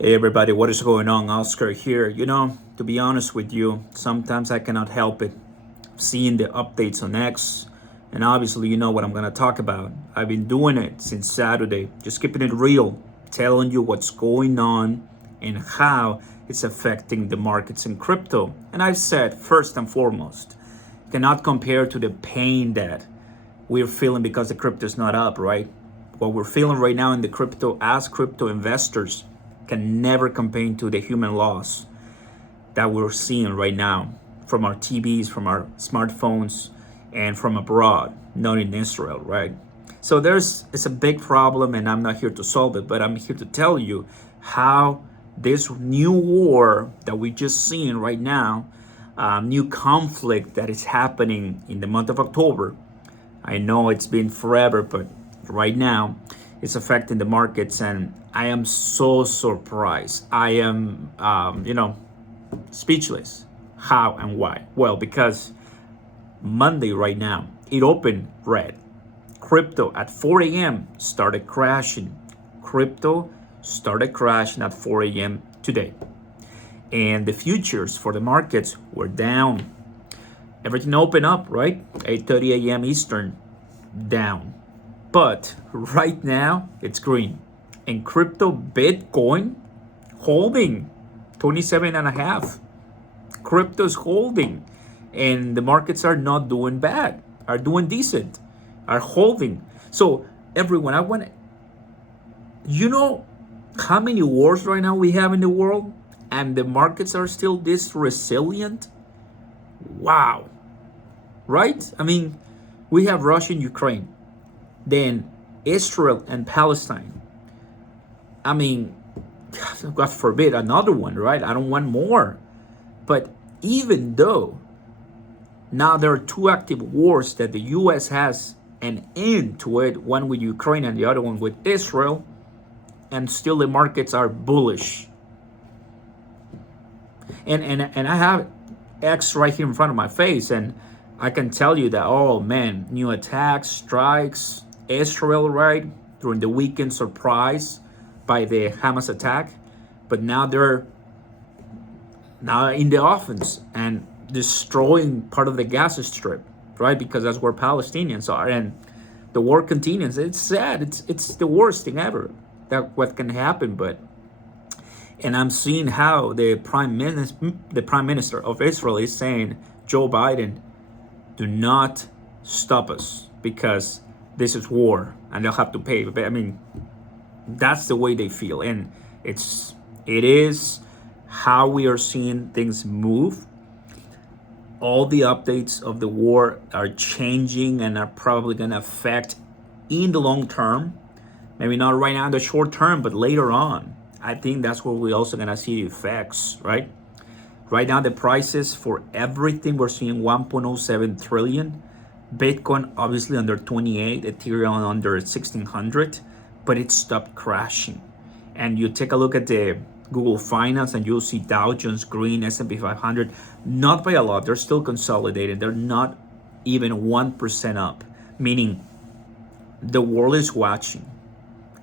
Hey everybody, what is going on? Oscar here. To be honest with you, sometimes I cannot help it. Seeing the updates on X, and obviously you know what I'm gonna talk about. I've been doing it since Saturday, just keeping it real, telling you what's going on and how it's affecting the markets in crypto. And I've said, first and foremost, you cannot compare to the pain that we're feeling because the crypto is not up, right? What we're feeling right now in the crypto as crypto investors can never compare to the human loss that we're seeing right now from our TVs, from our smartphones, and from abroad, not in Israel, right? So it's a big problem, and I'm not here to solve it, but I'm here to tell you how this new war that we just seen right now, new conflict that is happening in the month of October. I know it's been forever, but right now it's affecting the markets, and I am so surprised. I am, speechless. How and why? Well, because Monday right now, it opened red. Crypto at 4 a.m. started crashing. Crypto started crashing at 4 a.m. today. And the futures for the markets were down. Everything opened up, right? 8:30 a.m. Eastern, down. But right now, it's green. And crypto Bitcoin holding 27 and a half. Crypto's holding. And the markets are not doing bad, are doing decent, are holding. So everyone, you know how many wars right now we have in the world? And the markets are still this resilient? Wow. Right? I mean, we have Russia and Ukraine. Then Israel and Palestine. I mean, God forbid another one, right? I don't want more. But even though now there are two active wars that the US has an end to it, one with Ukraine and the other one with Israel, and still the markets are bullish. And I have X right here in front of my face, and I can tell you that, oh man, new attacks, strikes, Israel, right, during the weekend, surprise by the Hamas attack, but now they're now in the offense and destroying part of the Gaza Strip, right, because that's where Palestinians are, and the war continues. It's sad. It's the worst thing ever that what can happen, and I'm seeing how the prime minister of Israel is saying, Joe Biden, do not stop us because this is war and they'll have to pay. But I mean, that's the way they feel, and it is how we are seeing things move. All the updates of the war are changing and are probably going to affect in the long term. Maybe not right now in the short term, but later on. I think that's where we're also going to see effects, right? Right now, the prices for everything, we're seeing 1.07 trillion. Bitcoin obviously under 28, Ethereum under 1600, but it stopped crashing. And you take a look at the Google Finance and you'll see Dow Jones green, S&P 500, not by a lot. They're still consolidated. They're not even 1% up, meaning the world is watching.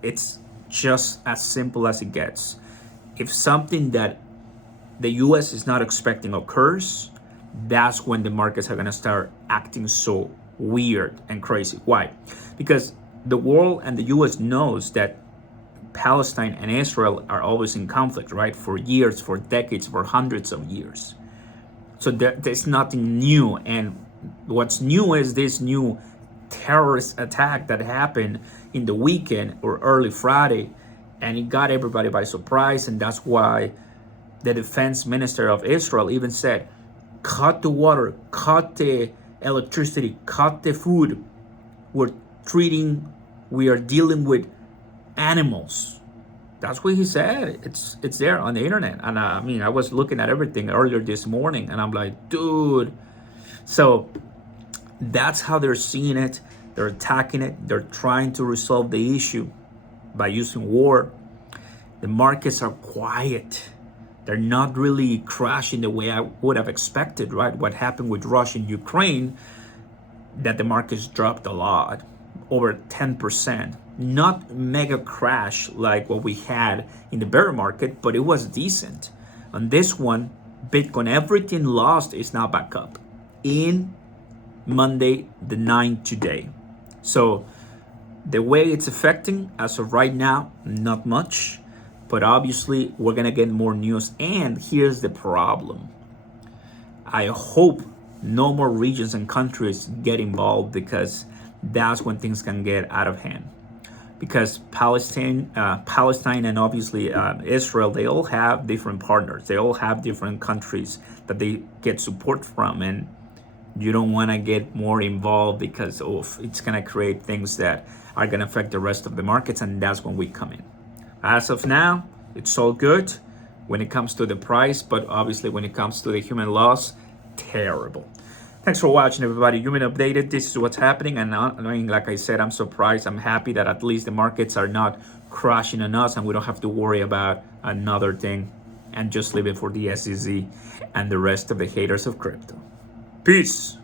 It's just as simple as it gets. If something that the US is not expecting occurs, that's when the markets are going to start acting so weird and crazy. Why? Because the world and the US knows that Palestine and Israel are always in conflict, right? For years, for decades, for hundreds of years. So there's nothing new. And what's new is this new terrorist attack that happened in the weekend or early Friday, and it got everybody by surprise. And that's why the defense minister of Israel even said, cut the water, cut the electricity, cut the food. We are dealing with animals. That's what he said. It's there on the internet. And I was looking at everything earlier this morning, and I'm like, dude. So that's how they're seeing it. They're attacking it. They're trying to resolve the issue by using war. The markets are quiet. They're not really crashing the way I would have expected, right? What happened with Russia and Ukraine, that the markets dropped a lot. over 10%. Not mega crash like what we had in the bear market, but it was decent. On this one, Bitcoin, everything lost is now back up in Monday the 9th today. So the way it's affecting as of right now, not much, but obviously we're gonna get more news. And here's the problem. I hope no more regions and countries get involved, because that's when things can get out of hand. Because Palestine and obviously Israel, they all have different partners. They all have different countries that they get support from, and you don't want to get more involved because it's going to create things that are going to affect the rest of the markets, and that's when we come in. As of now, it's all good when it comes to the price, but obviously when it comes to the human loss, terrible. Thanks for watching, everybody. You've been updated. This is what's happening. And I mean, like I said, I'm surprised. I'm happy that at least the markets are not crashing on us and we don't have to worry about another thing, and just leave it for the SEC and the rest of the haters of crypto. Peace.